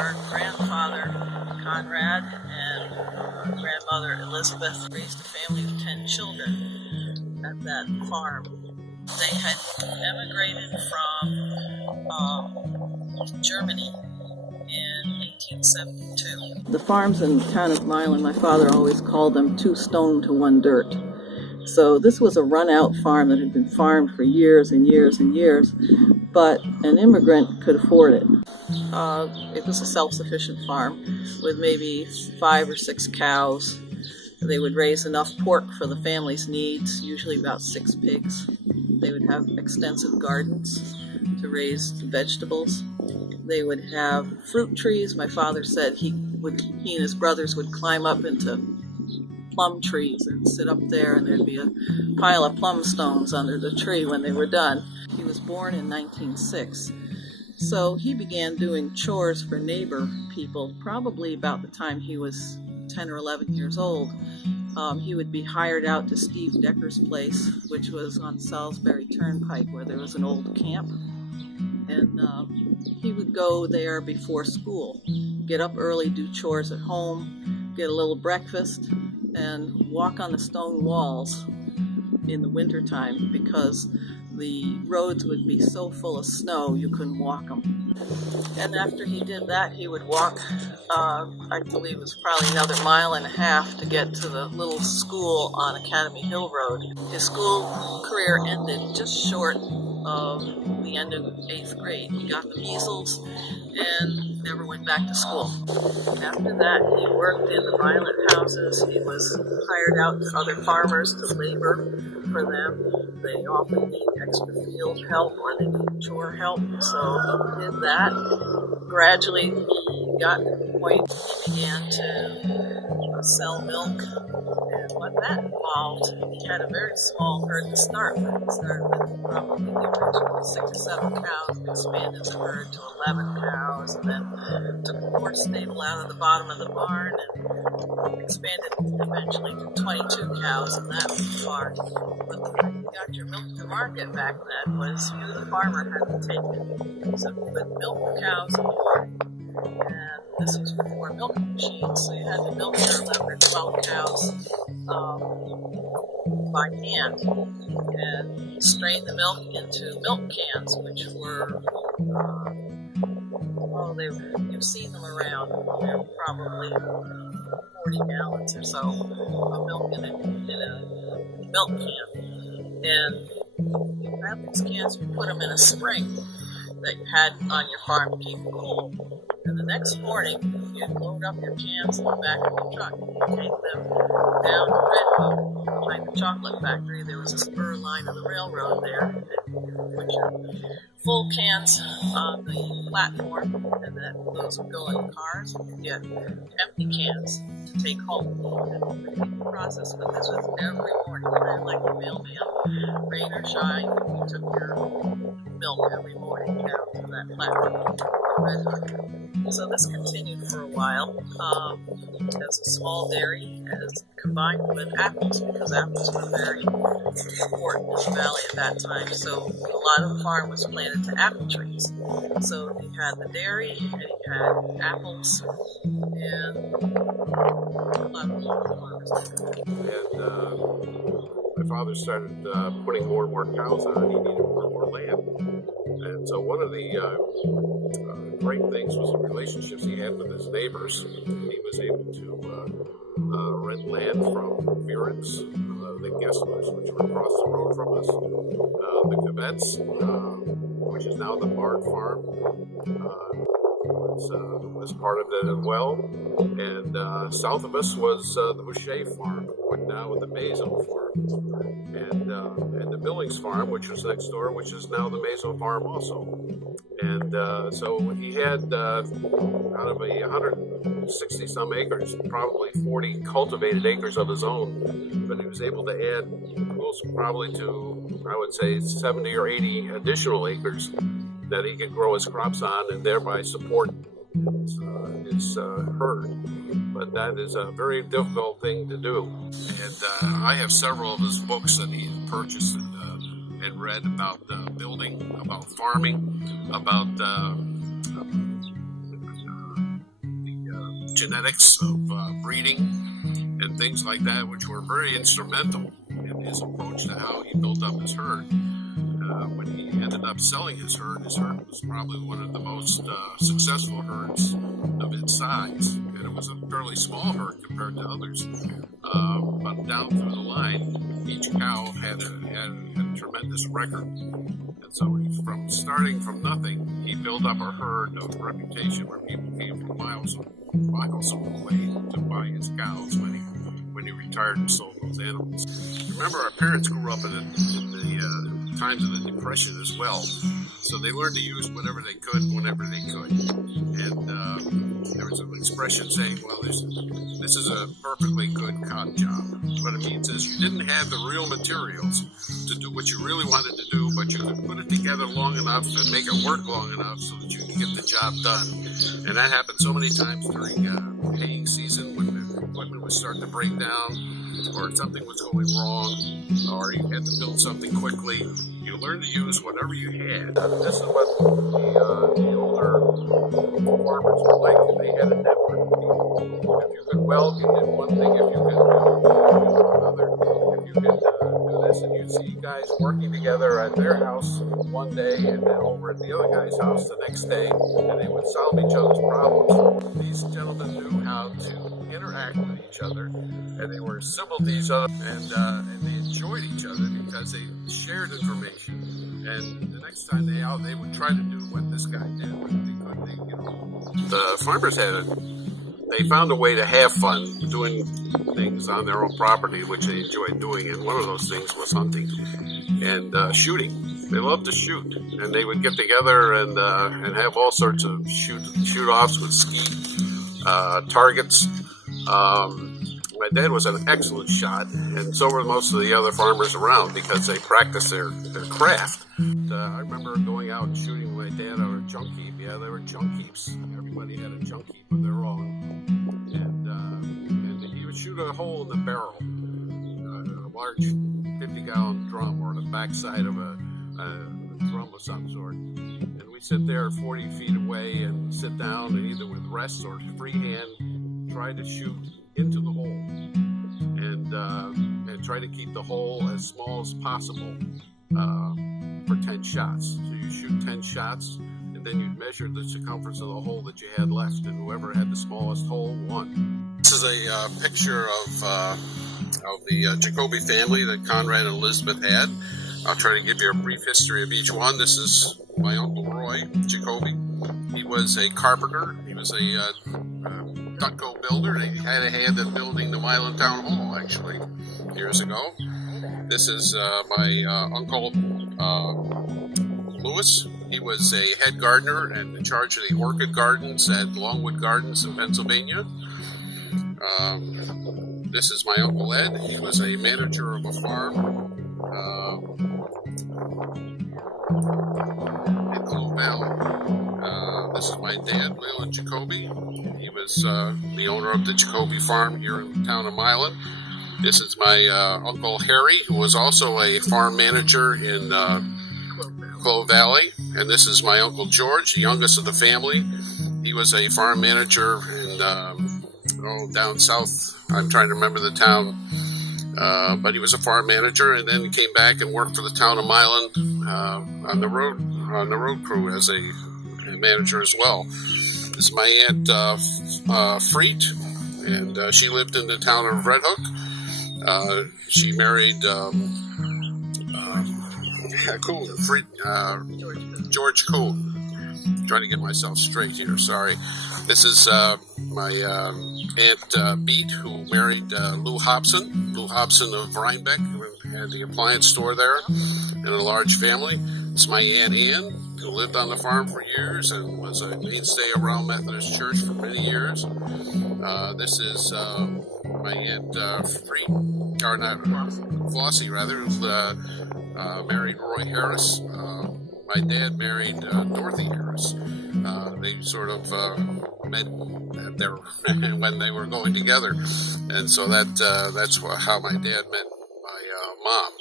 Our grandfather, Conrad, and grandmother, Elizabeth, raised a family of 10 children at that farm. They had emigrated from Germany in 1872. The farms in the town of Milan, my father always called them 2 stone to 1 dirt. So this was a run-out farm that had been farmed for years and years and years, but an immigrant could afford it. It was a self-sufficient farm with maybe 5 or 6 cows. They would raise enough pork for the family's needs, usually about 6 pigs. They would have extensive gardens to raise vegetables. They would have fruit trees. My father said he and his brothers would climb up into plum trees and sit up there, and there'd be a pile of plum stones under the tree when they were done. He was born in 1906, so he began doing chores for neighbor people probably about the time he was 10 or 11 years old. He would be hired out to Steve Decker's place, which was on Salisbury Turnpike, where there was an old camp, and he would go there before school, get up early, do chores at home, get a little breakfast, and walk on the stone walls in the wintertime because the roads would be so full of snow you couldn't walk them. And after he did that, he would walk, I believe it was probably another 1.5 miles to get to the little school on Academy Hill Road. His school career ended just short of the end of 8th grade. He got the measles and never went back to school. After that, he worked in the violent houses. He was hired out to other farmers to labor for them. They often need extra field help or they need chore help, so he did that. Gradually, he got to the point he began to sell milk, and what that involved, he had a very small herd to start with. He started with probably the original 6 or 7 cows, expanded the herd to 11 cows, and then took the horse stable out of the bottom of the barn and expanded eventually to 22 cows in that farm. But the way you got your milk to market back then was you, the farmer, had to take it. So you would milk the cows in the morning, and this was before milking machines, so you had to milk your 11 or 12 cows by hand and strain the milk into milk cans, which were, you've seen them around. They're probably 40 gallons or so of milk in a milk can. And you grab these cans, you put them in a spring that you had on your farm to keep it cool. And the next morning, you'd load up your cans in the back of your truck. You'd take them down to Red Hook, behind the chocolate factory. There was a spur line of the railroad there. And you put your full cans on the platform, and then those would go in the cars, and you'd get empty cans to take home. And repeat the process, but this was every morning, kind of like the mailman. Rain or shine, you took your milk every morning down to that platform in Red Hook. So this continued for a while as a small dairy, as combined with apples, because apples were very important in the valley at that time. So a lot of the farm was planted to apple trees. So he had the dairy, and he had apples, and a lot of local farmers did. And my father started putting more and more cows on. He needed more and more land. And so one of the great things was the relationships he had with his neighbors. He was able to rent land from Fearens, the Gesslers, which were across the road from us, the Kvetz, which is now the Bard Farm, was part of that as well. And south of us was the Boucher Farm, which now is the Mazo Farm, and the Billings Farm, which was next door, which is now the Mazo Farm also. And so he had, out of 160 some acres, probably 40 cultivated acres of his own, but he was able to add close probably to, I would say, 70 or 80 additional acres that he could grow his crops on and thereby support his herd. But that is a very difficult thing to do. And I have several of his books that he purchased and read about building, about farming, about genetics, of breeding, and things like that, which were very instrumental in his approach to how he built up his herd. When he ended up selling his herd was probably one of the most successful herds of its size, and it was a fairly small herd compared to others. But down through the line, each cow had a tremendous record. And so from starting from nothing, he built up a herd of reputation where people came from miles away to buy his cows when he retired and sold those animals. Remember, our parents grew up in the times of the Depression as well, so they learned to use whatever they could whenever they could. And there was an expression saying, well, this is a perfectly good cotton job. What it means is you didn't have the real materials to do what you really wanted to do, but you could put it together long enough and make it work long enough so that you can get the job done. And that happened so many times during haying season when the equipment was starting to break down, or something was going wrong, or you had to build something quickly. You learned to use whatever you had. This is what the older farmers were like. They had a network of people. If you could weld, you did one thing. If you could do another. If you could do this, and you'd see guys working together at their house one day, and then over at the other guy's house the next day, and they would solve each other's problems. These gentlemen knew how to interact with each other, and they were civil to each other, and they enjoyed each other because they shared information. And the next time they would try to do what this guy did, but they couldn't. The farmers they found a way to have fun doing things on their own property, which they enjoyed doing, and one of those things was hunting and shooting. They loved to shoot, and they would get together and have all sorts of shoot-offs with ski targets. My dad was an excellent shot, and so were most of the other farmers around because they practiced their craft. I remember going out and shooting with my dad on a junk heap. Yeah, there were junk heaps. Everybody had a junk heap of their own. And he would shoot a hole in the barrel, a large 50-gallon drum, or the backside of a drum of some sort. And we'd sit there 40 feet away and sit down and either with rest or freehand try to shoot into the hole and try to keep the hole as small as possible for 10 shots. So you shoot 10 shots, and then you'd measure the circumference of the hole that you had left, and whoever had the smallest hole won. This is a picture of the Jacoby family that Conrad and Elizabeth had. I'll try to give you a brief history of each one. This is my Uncle Roy Jacoby. He was a carpenter. He was a stucco builder. He had a hand in building the Milan Town Hall, actually, years ago. This is my Uncle Lewis. He was a head gardener and in charge of the orchid gardens at Longwood Gardens in Pennsylvania. This is my Uncle Ed. He was a manager of a farm in Clove Valley. This is my dad, Leland Jacoby. He was the owner of the Jacoby farm here in the town of Milan. This is my Uncle Harry, who was also a farm manager in Clove Valley. And this is my Uncle George, the youngest of the family. He was a farm manager in down south. I'm trying to remember the town. But he was a farm manager, and then he came back and worked for the town of Milan on the road crew as a manager as well. This is my Aunt Freet, and she lived in the town of Red Hook. She married George Coon. Trying to get myself straight here, sorry. This is my Aunt Beat, who married Lou Hobson of Rhinebeck, who had the appliance store there, and a large family. It's my Aunt Ann, who lived on the farm for years and was a mainstay around Methodist Church for many years. This is my Aunt Flossie, who married Roy Harris. My dad married Dorothy Harris. They sort of met when they were going together, and so that's how my dad met my mom.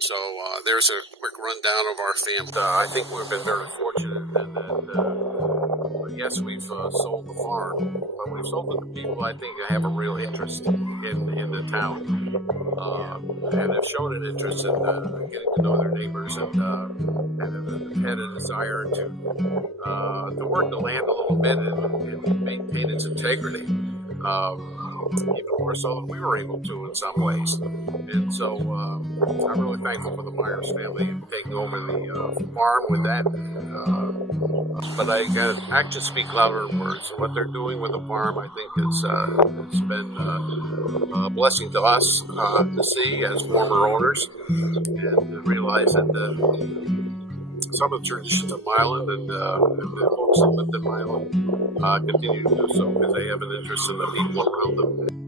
So there's a quick rundown of our family. I think we've been very fortunate in that, yes, we've sold the farm, when we've sold it to people, I think I have a real interest in the town, and have shown an interest in getting to know their neighbors, and have had a desire to work the land a little bit and maintain its integrity. Even more so than we were able to in some ways. And so I'm really thankful for the Myers family taking over the farm with that. But actions speak louder than words. And what they're doing with the farm, I think, it's been a blessing to us to see as former owners, and to realize that some of the churches of Milan and the folks that lived in Milan continue to do so because they have an interest in the people around them.